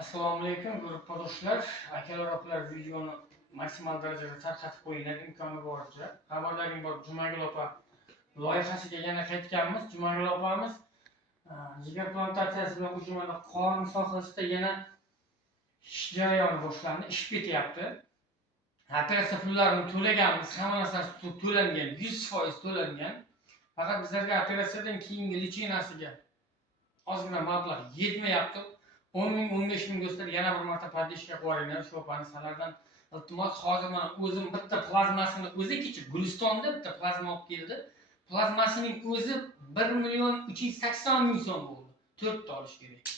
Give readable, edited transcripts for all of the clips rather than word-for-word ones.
Assalomu alaykum guruhdoshlar, akalar, opalar, videoni maksimal darajada tarqatib qo'yinglar imkoni boricha. Xabarlaring bor, Jumagul opa loyihasiga yana qaytganmiz. Jumagul opamiz jigar plantatsiyasi bilan o'sha qorin sohasida yana ish jarayoni boshlandi, ish ketyapti. Operatsiya pullarini to'laganmiz, hamma narsasi to'langan, 100% to'langan. Faqat bizlarga operatsiyadan keyingi lichenasiga ozgina mablag' yetmayapti. 10 ming, 15 ming do'stlar, yana bir marta podishka qo'yinglar. Shu opanisalardan iltimos, hozir men o'zim bitta plazmasini o'zi kecha Gulistonda bitta plazma olib keldi. Plazmasining o'zi 1,380,000 so'm bo'ldi. 4 ta olish kerak.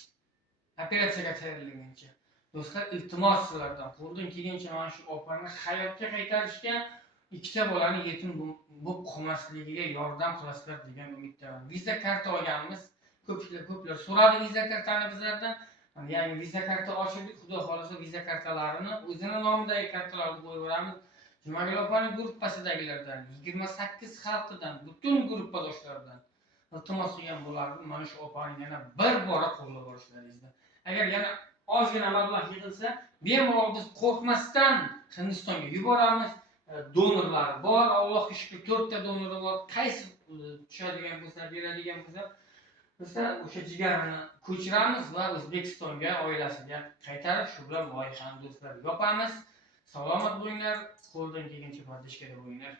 Operatsiyaga tayyorlanguncha. Do'stlar, iltimos sizlardan qo'ldan kelgancha mana shu opani hayotga qaytarishga, ikkita bolani yetim bo'lib qolmasligiga yordam qilasizlar degan umiddaman. Viza karta olganmiz. Ko'plar so'radi viza kartani bizlardan. Ya'ni viza karta ochildi, xudo xolasa viza kartalarini o'zini nomidagi kartalarni qo'yaveramiz. Jumagul opaning gruppasidagilardan, 28 xalqidan, butun gruppadoshlardan iltimos qilgan bo'lardim. Mana shu opani yana bir bora qo'llab olishlaringizni. Agar yana ozgina mablag' yig'ilsa, bemalol biz qo'rqmasdan Hindistonga yuboramiz. Donorlar bor, Allohga shukr, 4 ta donor bor. Qaysi tushadigan bo'lsa, beradigan bo'lsa, o'sha jigarni ko'chiramiz va O'zbekistonga oilasiga qaytarib, shu bilan loyihani do'stlar yopamiz. Salomat bo'linglar, qo'ldan kelgancha podishkada bo'linglar.